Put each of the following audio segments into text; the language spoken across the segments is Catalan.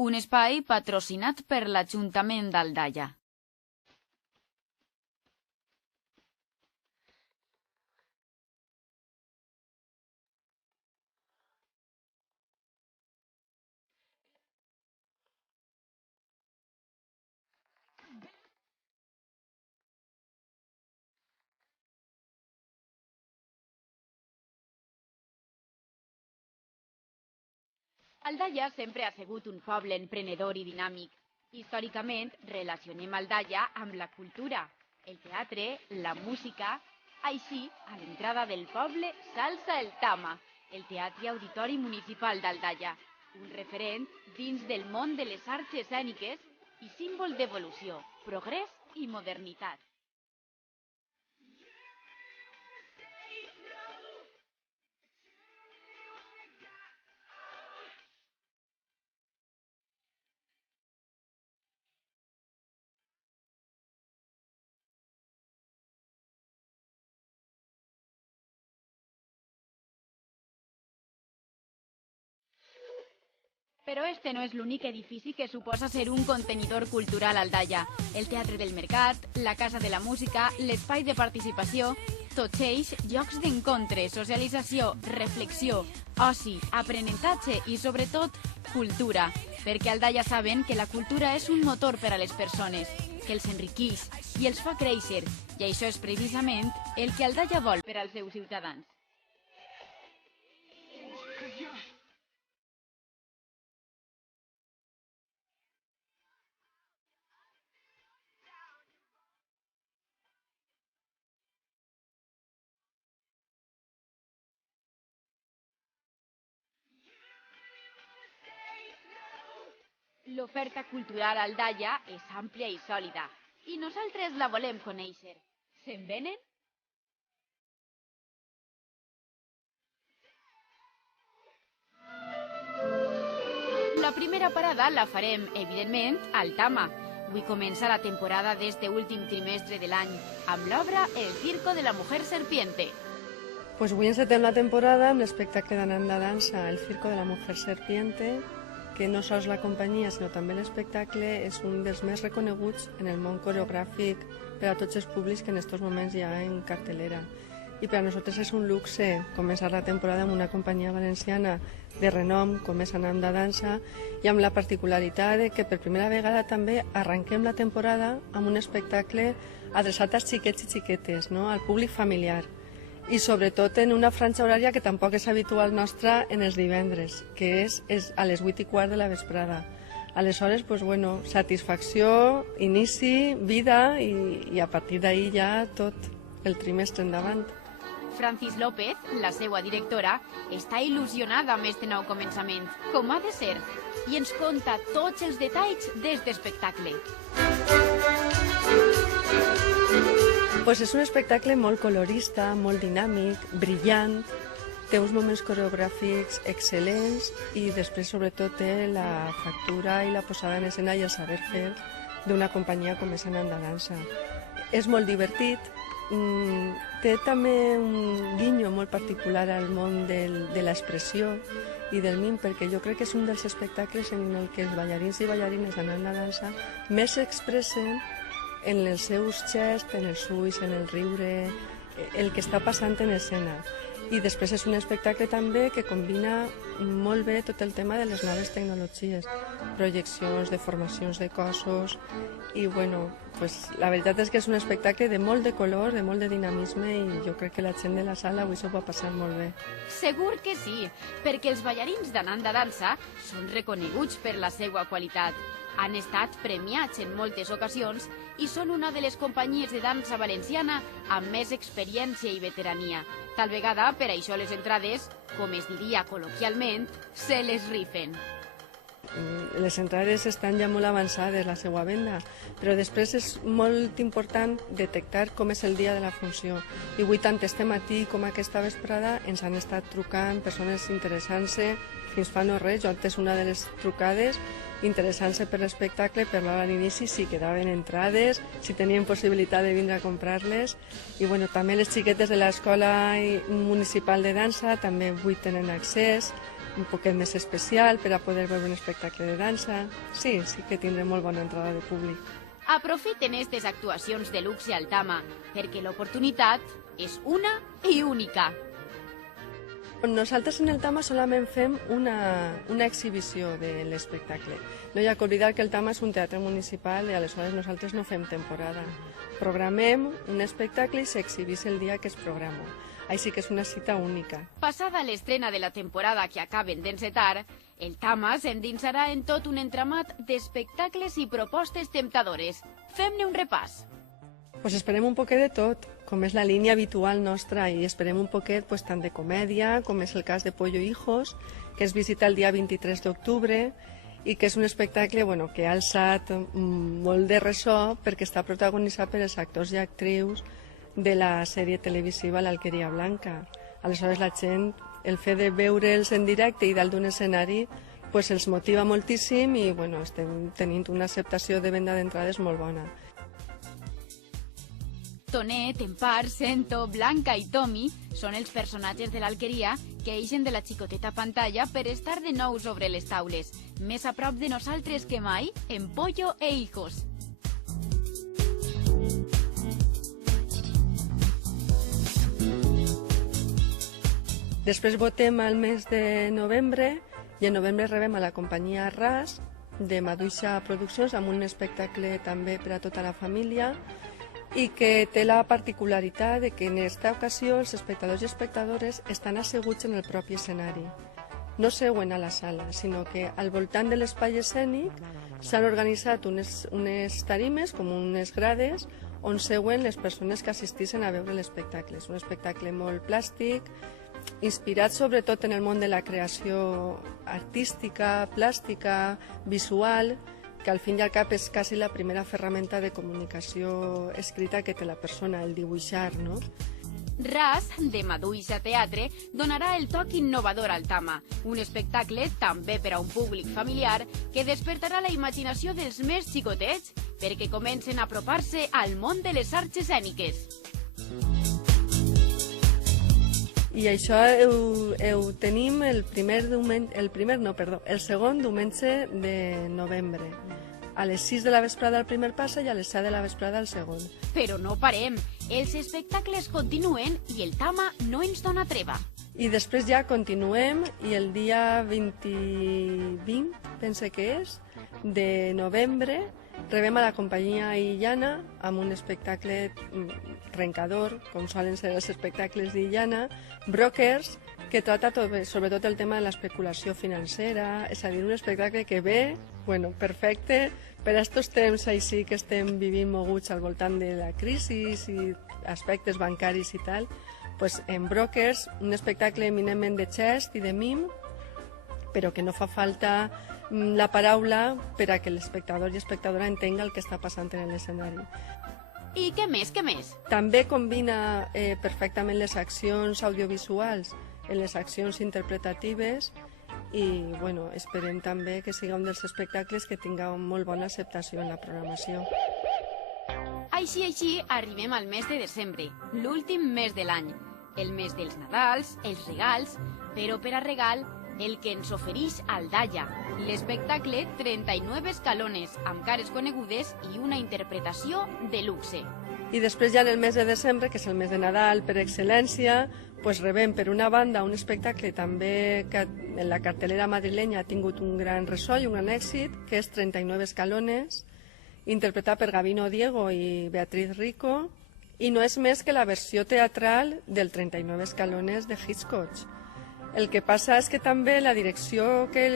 un espai patrocinat per l'Ajuntament d'Aldaia. Aldaia sempre ha sigut un poble emprenedor i dinàmic. Històricament, relacionem Aldaia amb la cultura, el teatre, la música. Així, a l'entrada del poble s'alça el Tama, el Teatre Auditori Municipal d'Aldaia, un referent dins del món de les arts escèniques i símbol d'evolució, progrés i modernitat. Però este no és l'únic edifici que suposa ser un contenidor cultural a Aldaia. El Teatre del Mercat, la Casa de la Música, l'espai de participació, tots ells llocs d'encontre, socialització, reflexió, oci, aprenentatge i, sobretot, cultura. Perquè a Aldaia saben que la cultura és un motor per a les persones, que els enriqueix i els fa créixer. I això és precisament el que Aldaia vol per als seus ciutadans. L'oferta cultural a Aldaia és àmplia i sòlida, i nosaltres la volem conèixer. Se'n venen? La primera parada la farem, evidentment, al Tama. Avui comença la temporada d'este últim trimestre de l'any, amb l'obra El Circo de la Mujer Serpiente. Pues avui encetem la temporada amb l'espectacle d'anant de dansa El Circo de la Mujer Serpiente, que no sols la companyia, sinó també l'espectacle és un dels més reconeguts en el món coreogràfic per a tots els públics que en aquests moments hi ha en cartelera. I per a nosaltres és un luxe començar la temporada amb una companyia valenciana de renom, com és Anant de Dansa, i amb la particularitat de que per primera vegada també arrenquem la temporada amb un espectacle adreçat als xiquets i xiquetes, no? Al públic familiar. I sobretot en una franja horària que tampoc és habitual nostra en els divendres, que és a les 8:15 de la vesprada. Aleshores, pues bueno, satisfacció, inici, vida i a partir d'ahir ja tot el trimestre endavant. Francis López, la seva directora, està il·lusionada amb este nou començament, com ha de ser, i ens conta tots els detalls d'este espectacle. Pues és un espectacle molt colorista, molt dinàmic, brillant, té uns moments coreogràfics excel·lents i després sobretot té la factura i la posada en escena i el saber fer d'una companyia com és Anant de Dansa. És molt divertit, té també un guinyo molt particular al món de l'expressió i del mim, perquè jo crec que és un dels espectacles en el que els ballarins i ballarines d'Anant de Dansa més s'expressen en els seus gests, en els ulls, en el riure, el que està passant en escena. I després és un espectacle també que combina molt bé tot el tema de les noves tecnologies, projeccions, deformacions de cossos, i bueno, pues, la veritat és que és un espectacle de molt de color, de molt de dinamisme, i jo crec que la gent de la sala avui s'ho va passar molt bé. Segur que sí, perquè els ballarins d'Anant de Dansa són reconeguts per la seva qualitat. Han estat premiats en moltes ocasions i són una de les companyies de dansa valenciana amb més experiència i veterania. Tal vegada, per això les entrades, com es diria col·loquialment, se les rifen. Les entrades estan ja molt avançades, la seva venda, però després és molt important detectar com és el dia de la funció. I avui, tant este matí com aquesta vesprada, ens han estat trucant persones interessant-se fins fa no res. Jo antes una de les trucades interessant-se per l'espectacle, per l'hora a l'inici, si quedaven entrades, si tenien possibilitat de vindre a comprar-les. I bueno, també les xiquetes de l'Escola Municipal de Dansa també avui tenen accés. un poquet més especial per a poder veure un espectacle de dansa. Sí que tindrem molt bona entrada de públic. Aprofiten aquestes actuacions de luxe al Tama, perquè l'oportunitat és una i única. Nosaltres en el Tama solament fem una exhibició de l'espectacle. No hi ha que oblidar que el Tama és un teatre municipal i aleshores nosaltres no fem temporada. Programem un espectacle i s'exhibeix el dia que es programa. Així que és una cita única. Passada l'estrena de la temporada que acaben d'encetar, el Tama s'endinsarà en tot un entramat d'espectacles i propostes temptadores. Fem-ne un repàs. Pues esperem un poquet de tot, com és la línia habitual nostra, i esperem un poquet tant de comèdia, com és el cas de Pollo Hijos, que es visita el dia 23 d'octubre, i que és un espectacle que ha alçat molt de ressò perquè està protagonitzat per els actors i actrius de la sèrie televisiva L'Alqueria Blanca. Aleshores la gent, el fet de veure'ls en directe i dalt d'un escenari, els motiva moltíssim i estem tenint una acceptació de venda d'entrades molt bona. Tonet, Empar, Cento, Blanca i Tommy són els personatges de l'Alqueria que ixen de la xicoteta pantalla per estar de nou sobre les taules, més a prop de nosaltres que mai, en Pollo e Hijos. Després votem al mes de novembre i en novembre rebem a la companyia RAS de Maduixa Produccions amb un espectacle també per a tota la família i que té la particularitat de que en aquesta ocasió els espectadors i espectadores estan asseguts en el propi escenari. No seuen a la sala, sinó que al voltant de l'espai escènic s'han organitzat unes tarimes, com unes grades, on seuen les persones que assisteixen a veure l'espectacle. És un espectacle molt plàstic, inspirat sobretot en el món de la creació artística, plàstica, visual, que al fin i al cap és quasi la primera ferramenta de comunicació escrita que té la persona, el dibuixar, no? RAS, de Maduixa Teatre, donarà el toc innovador al Tama, un espectacle també per a un públic familiar que despertarà la imaginació dels més xicotets perquè comencen a apropar-se al món de les arts escèniques. I això ho tenim el segon diumenge de novembre. A les 6 de la vesprada el primer passa i a les 7 de la vesprada el segon. Però no parem, els espectacles continuen i el Tama no ens dona treva. I després ja continuem i el dia 20, pense que és, de novembre, rebem a la companyia Illana amb un espectacle trencador, com solen ser els espectacles d'Illana, Brokers, que trata sobretot el tema de l'especulació financera, és a dir, un espectacle que ve, perfecte, per a estos temps així que estem vivint moguts al voltant de la crisi i aspectes bancaris i tal, en Brokers, un espectacle eminentment de xest i de mim, però que no fa falta la paraula per a que l'espectador i espectadora entenga el que està passant en l'escenari. I què més, què més? També combina perfectament les accions audiovisuals en les accions interpretatives i esperem també que siga un dels espectacles que tinga molt bona acceptació en la programació. Així, arribem al mes de desembre, l'últim mes de l'any, el mes dels Nadals, els regals, però per a regal, el que ens ofereix Aldaia, l'espectacle 39 escalones, amb cares conegudes i una interpretació de luxe. I després ja en el mes de desembre, que és el mes de Nadal per excel·lència, rebem per una banda un espectacle també que en la cartelera madrilenya ha tingut un gran ressò i un gran èxit, que és 39 escalones, interpretat per Gabino Diego i Beatriz Rico, i no és més que la versió teatral del 39 escalones de Hitchcock. El que passa és que també la direcció que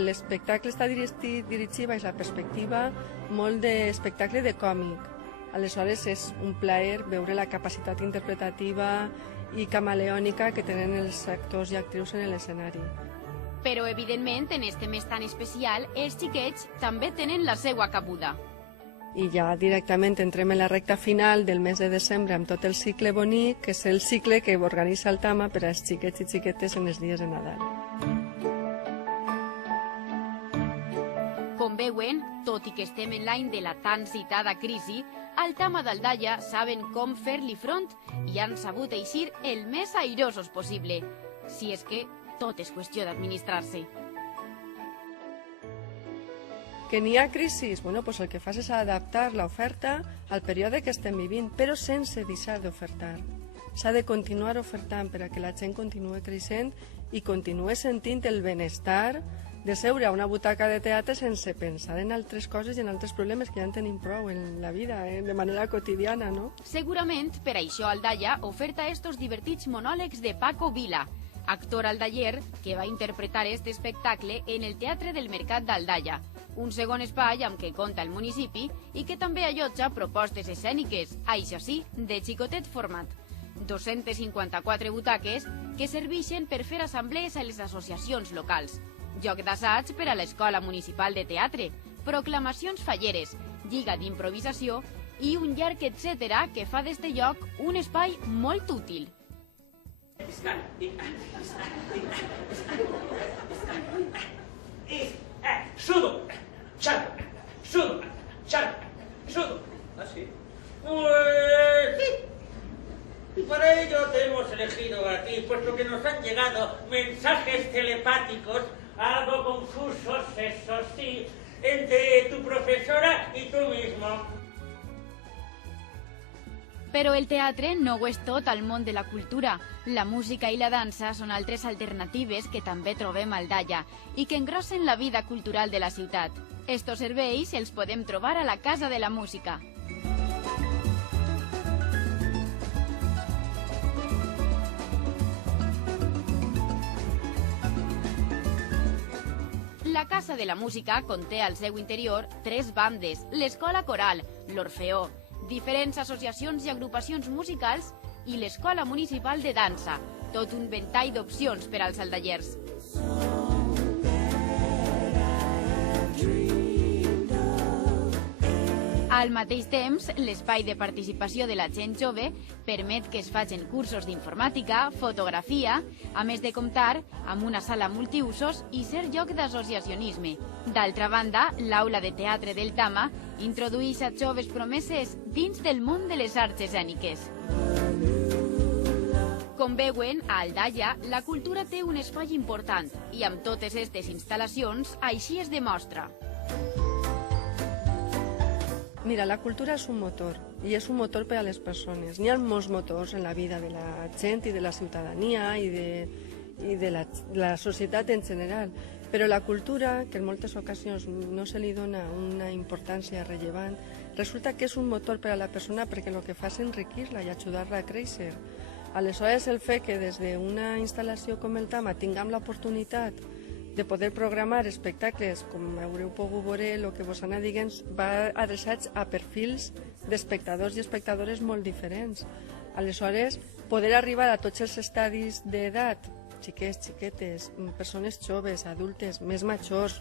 l'espectacle està dirigida és la perspectiva molt d'espectacle de còmic. Aleshores és un plaer veure la capacitat interpretativa i camaleònica que tenen els actors i actrius en l'escenari. Però, evidentment, en este mes tan especial, els xiquets també tenen la seva cabuda. I ja directament entrem en la recta final del mes de desembre amb tot el cicle bonic, que és el cicle que organitza el Tama per als xiquets i xiquetes en els dies de Nadal. Com veuen, tot i que estem en l'any de la tan citada crisi, al Tama d'Aldaia saben com fer-li front i han sabut eixir el més airosos possible, si és que tot és qüestió d'administrar-se. Que n'hi ha crisis? Bueno, pues el que fas és adaptar l'oferta al període que estem vivint, però sense deixar d'ofertar. S'ha de continuar ofertant per a que la gent continue creixent i continue sentint el benestar de seure a una butaca de teatre sense pensar en altres coses i en altres problemes que ja en tenim prou en la vida, de manera quotidiana, no? Segurament, per això Aldaia oferta estos divertits monòlegs de Paco Vila, actor aldaller que va interpretar este espectacle en el Teatre del Mercat d'Aldaia, un segon espai amb què compta el municipi i que també allotja propostes escèniques, això sí, de xicotet format. 254 butaques que serveixen per fer assemblees a les associacions locals, joc d'assaig per a l'Escola Municipal de Teatre, proclamacions falleres, lliga d'improvisació i un llarg etcètera que fa d'este lloc un espai molt útil. Sudo, charco, sudo, charco, sudo. ¿Ah, sí? Pues sí. Y para ello te hemos elegido a ti, puesto que nos han llegado mensajes telepáticos, algo confusos, eso sí, entre tu profesora y tú mismo. Però el teatre no ho és tot al món de la cultura. La música i la dansa són altres alternatives que també trobem a Aldaia i que engrossen la vida cultural de la ciutat. Estos serveis els podem trobar a la Casa de la Música. La Casa de la Música conté al seu interior 3 bandes, l'Escola Coral, l'Orfeó, diferents associacions i agrupacions musicals i l'Escola Municipal de Dansa, tot un ventall d'opcions per als aldaiers. Al mateix temps, l'espai de participació de la gent jove permet que es facin cursos d'informàtica, fotografia, a més de comptar amb una sala multiusos i ser lloc d'associacionisme. D'altra banda, l'aula de teatre del Tama introdueix a joves promeses dins del món de les arts escèniques. Com veuen, a Aldaia la cultura té un espai important i amb totes aquestes instal·lacions així es demostra. Mira, la cultura és un motor, i és un motor per a les persones. N'hi ha molts motors en la vida de la gent i de la ciutadania i de la societat en general, però la cultura, que en moltes ocasions no se li dona una importància rellevant, resulta que és un motor per a la persona perquè el que fa és enriquir-la i ajudar-la a créixer. Aleshores, el fet que des d'una instal·lació com el Tama tinguem l'oportunitat de poder programar espectacles, com haureu pogut veure, el que vos anava dient va adreçats a perfils d'espectadors i espectadores molt diferents. Aleshores, poder arribar a tots els estadis d'edat, xiquets, xiquetes, persones joves, adultes, més majors,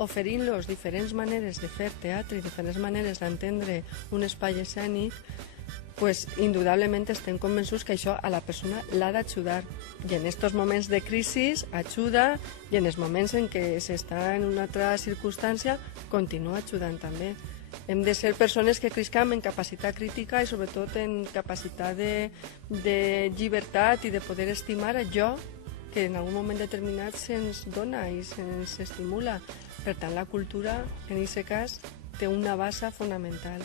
oferint-los diferents maneres de fer teatre i diferents maneres d'entendre un espai escènic, pues indudablement estem convençuts que això a la persona l'ha d'ajudar. I en aquests moments de crisi ajuda, i en els moments en què s'està en una altra circumstància continua ajudant també. Hem de ser persones que creixem en capacitat crítica i sobretot en capacitat de llibertat i de poder estimar allò que en algun moment determinat se'ns dona i se'ns estimula. Per tant, la cultura, en aquest cas, té una base fonamental.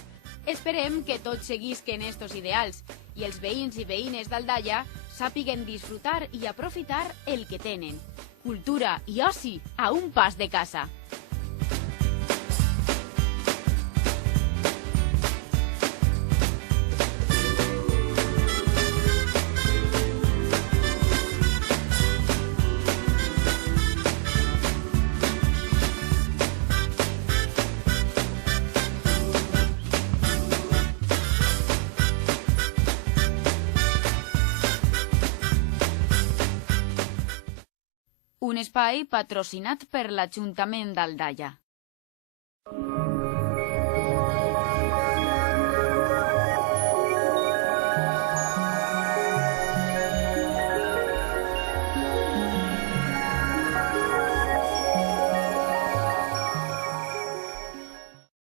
Esperem que tots seguisquen estos ideals i els veïns i veïnes d'Aldaia sàpiguen disfrutar i aprofitar el que tenen. Cultura i oci a un pas de casa. Un espai patrocinat per l'Ajuntament d'Aldaia.